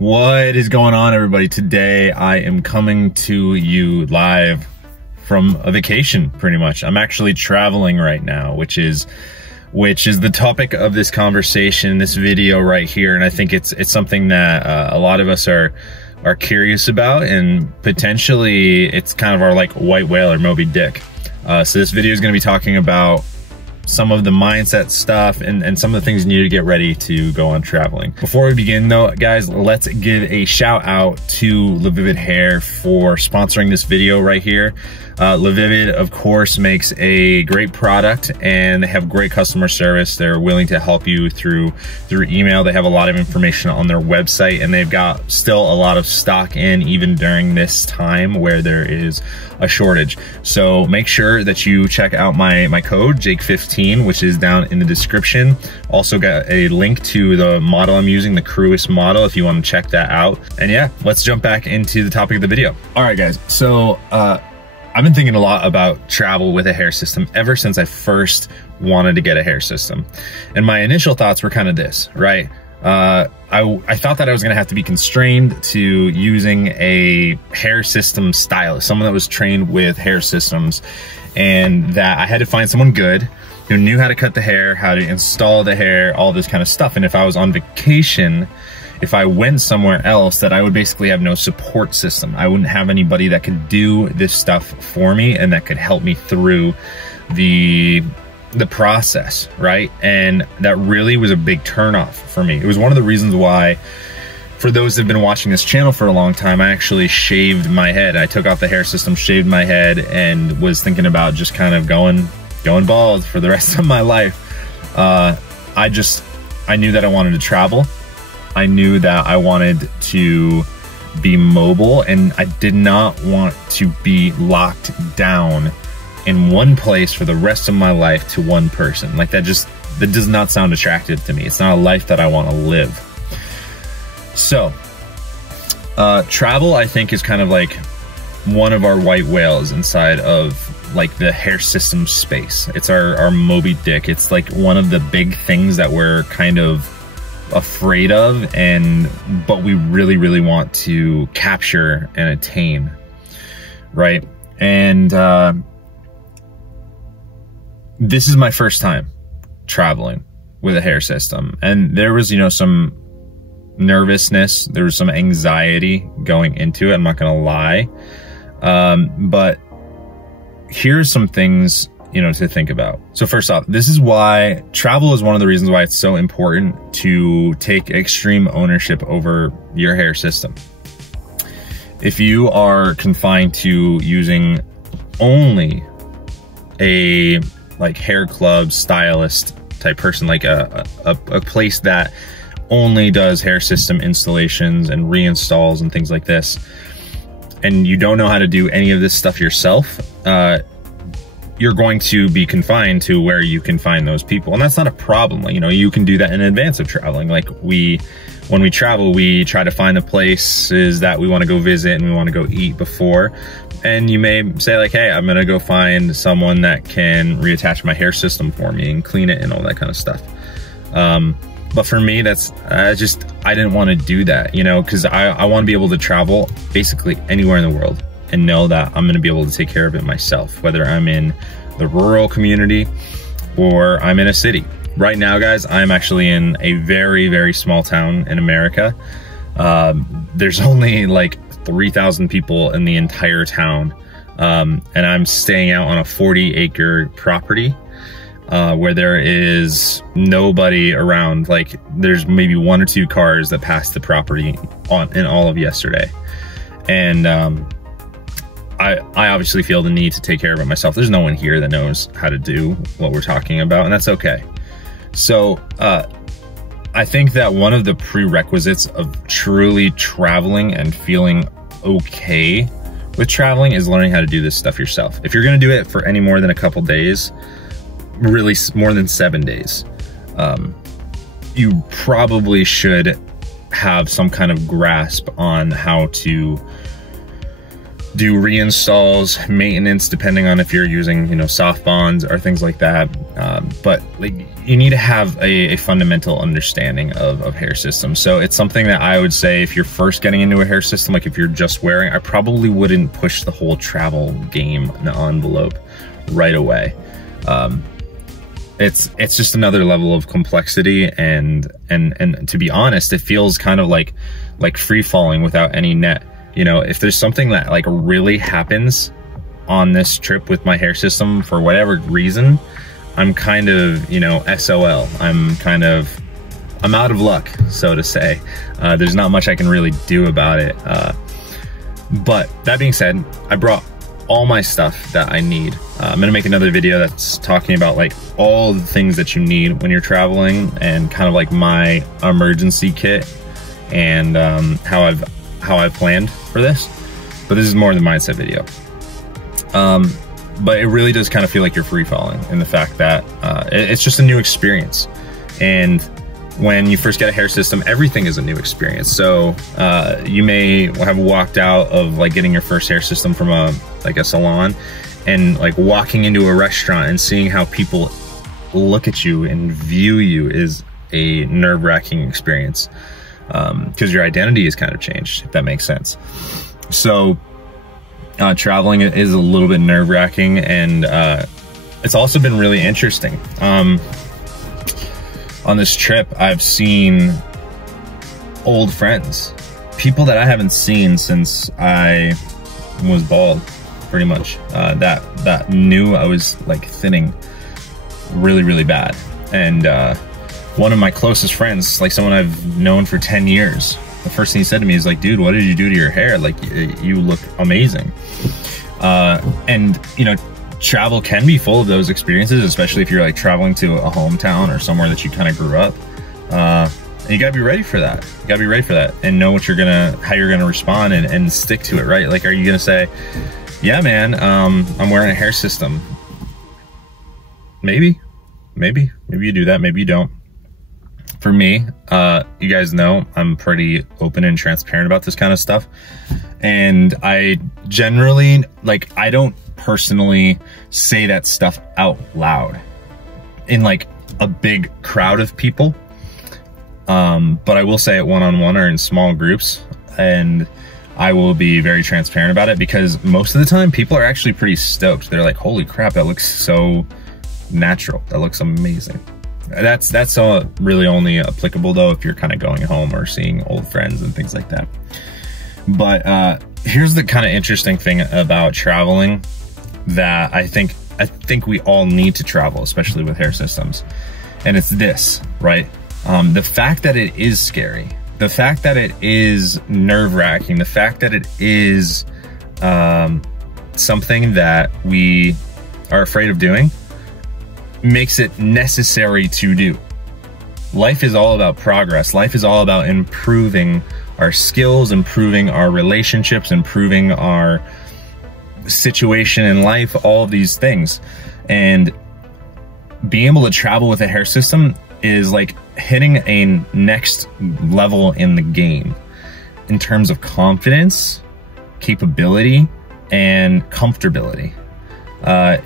What is going on, everybody? Today I am coming to you live from a vacation, pretty much. I'm actually traveling right now, which is the topic of this conversation, this video right here. And I think it's something that a lot of us are curious about, and potentially it's kind of our like white whale or Moby Dick. So this video is going to be talking about some of the mindset stuff and some of the things you need to get ready to go on traveling. Before we begin though, guys, let's give a shout out to LeVivid Hair for sponsoring this video right here. LeVivid, of course, makes a great product and they have great customer service. They're willing to help you through email. They have a lot of information on their website, and they've got still a lot of stock in even during this time where there is a shortage. So make sure that you check out my code Jake15, which is down in the description. Also got a link to the model I'm using, the Cruis model, if you want to check that out. And yeah, let's jump back into the topic of the video. All right, guys. So I've been thinking a lot about travel with a hair system ever since I first wanted to get a hair system. And my initial thoughts were kind of this, right? I thought that I was gonna have to be constrained to using a hair system stylist, someone that was trained with hair systems, and that I had to find someone good who knew how to cut the hair, how to install the hair, all this kind of stuff. And if I was on vacation, if I went somewhere else, that I would basically have no support system. I wouldn't have anybody that could do this stuff for me and that could help me through the process, right? And that really was a big turnoff for me. It was one of the reasons why, for those that have been watching this channel for a long time, I actually shaved my head. I took off the hair system, shaved my head, and was thinking about just kind of going bald for the rest of my life. I knew that I wanted to travel. I knew that I wanted to be mobile, and I did not want to be locked down in one place for the rest of my life to one person. Like that does not sound attractive to me. It's not a life that I want to live. So travel, I think, is kind of like one of our white whales inside of like the hair system space. It's our Moby Dick. It's like one of the big things that we're kind of afraid of, but we really want to capture and attain, right? And this is my first time traveling with a hair system, and there was, some nervousness, there was some anxiety going into it, I'm not gonna lie. But here's some things to think about. So first off, this is why travel is one of the reasons why it's so important to take extreme ownership over your hair system. If you are confined to using only a like hair club stylist type person, like a place that only does hair system installations and reinstalls and things like this, and you don't know how to do any of this stuff yourself, you're going to be confined to where you can find those people. And that's not a problem. You can do that in advance of traveling. Like when we travel, we try to find the places that we want to go visit and we want to go eat before. And you may say like, hey, I'm gonna go find someone that can reattach my hair system for me and clean it and all that kind of stuff. But for me, I didn't want to do that, because I want to be able to travel basically anywhere in the world and know that I'm gonna be able to take care of it myself, whether I'm in the rural community or I'm in a city. Right now, guys, I'm actually in a very small town in America. There's only like 3,000 people in the entire town, and I'm staying out on a 40-acre property where there is nobody around. Like there's maybe 1 or 2 cars that passed the property in all of yesterday, and I obviously feel the need to take care of it myself. There's no one here that knows how to do what we're talking about, and that's okay. So I think that one of the prerequisites of truly traveling and feeling okay with traveling is learning how to do this stuff yourself. If you're gonna do it for any more than a couple days, really more than 7 days, you probably should have some kind of grasp on how to do reinstalls, maintenance, depending on if you're using, soft bonds or things like that. but like you need to have a fundamental understanding of hair systems. So it's something that I would say if you're first getting into a hair system, like if you're just wearing, I probably wouldn't push the whole travel game in the envelope right away. It's just another level of complexity, and to be honest, it feels kind of like free falling without any net. You know, if there's something that like really happens on this trip with my hair system for whatever reason, I'm kind of, you know, SOL. I'm out of luck, so to say. There's not much I can really do about it. But that being said, I brought all my stuff that I need. I'm gonna make another video that's talking about like all the things that you need when you're traveling, and kind of like my emergency kit, and how I've planned for this. But this is more the mindset video. But it really does kind of feel like you're free falling in the fact that it's just a new experience. And when you first get a hair system, everything is a new experience. So you may have walked out of like getting your first hair system from a salon, and like walking into a restaurant and seeing how people look at you and view you is a nerve-wracking experience, because your identity is kind of changed, if that makes sense. So traveling is a little bit nerve-wracking, and it's also been really interesting. On this trip, I've seen old friends, people that I haven't seen since I was bald, pretty much, that knew I was like thinning really, really bad. And one of my closest friends, like someone I've known for 10 years, the first thing he said to me is like, dude, what did you do to your hair? Like, you look amazing. And you know, travel can be full of those experiences, especially if you're like traveling to a hometown or somewhere that you kind of grew up. And you gotta be ready for that. You gotta be ready for that and know how you're gonna respond, and stick to it, right? Like, are you gonna say, yeah, man, I'm wearing a hair system? Maybe you do that, maybe you don't. For me, you guys know I'm pretty open and transparent about this kind of stuff. And I generally, like, I don't personally say that stuff out loud in like a big crowd of people. But I will say it one-on-one or in small groups, and I will be very transparent about it, because most of the time people are actually pretty stoked. They're like, holy crap, that looks so natural. That looks amazing. That's really only applicable though if you're kind of going home or seeing old friends and things like that. But here's the kind of interesting thing about traveling that I think we all need to travel, especially with hair systems. And it's this, right? The fact that it is scary, the fact that it is nerve-wracking, the fact that it is something that we are afraid of doing makes it necessary to do. Life is all about progress. Life is all about improving our skills, improving our relationships, improving our situation in life, all of these things. And being able to travel with a hair system is like hitting a next level in the game in terms of confidence, capability, and comfortability.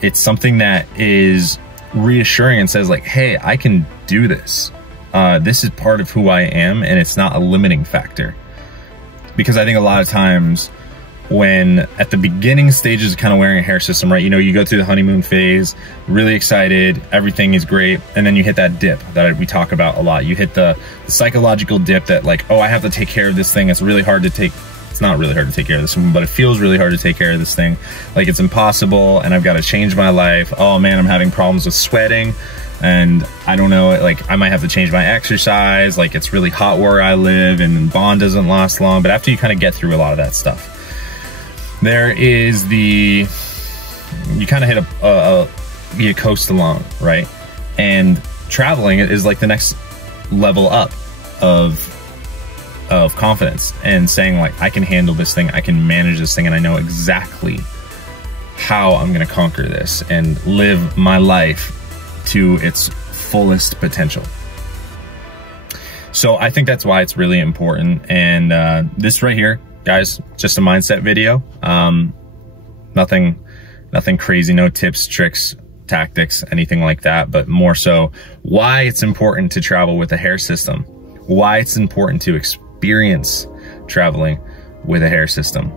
It's something that is reassuring and says like, hey, I can do this. This is part of who I am, and it's not a limiting factor. Because I think a lot of times when at the beginning stages of kind of wearing a hair system, right, you know, you go through the honeymoon phase, really excited, everything is great, and then you hit that dip that we talk about a lot. You hit the psychological dip that like, oh, I have to take care of this thing. It's really hard to take. It's not really hard to take care of this one, but it feels really hard to take care of this thing. Like, it's impossible, and I've got to change my life. Oh man, I'm having problems with sweating, and I don't know, like I might have to change my exercise. Like, it's really hot where I live, and bond doesn't last long. But after you kind of get through a lot of that stuff, there is you kind of hit you coast along, right? And traveling is like the next level up of confidence, and saying like, I can handle this thing, I can manage this thing, and I know exactly how I'm gonna conquer this and live my life to its fullest potential. So I think that's why it's really important. And this right here, guys, just a mindset video. Nothing crazy, no tips, tricks, tactics, anything like that, but more so why it's important to travel with a hair system, why it's important to experience traveling with a hair system.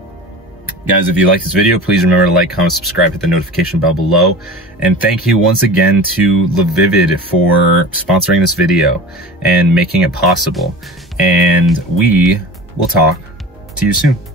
Guys, if you like this video, please remember to like, comment, subscribe, hit the notification bell below. And thank you once again to LaVivid for sponsoring this video and making it possible. And we will talk to you soon.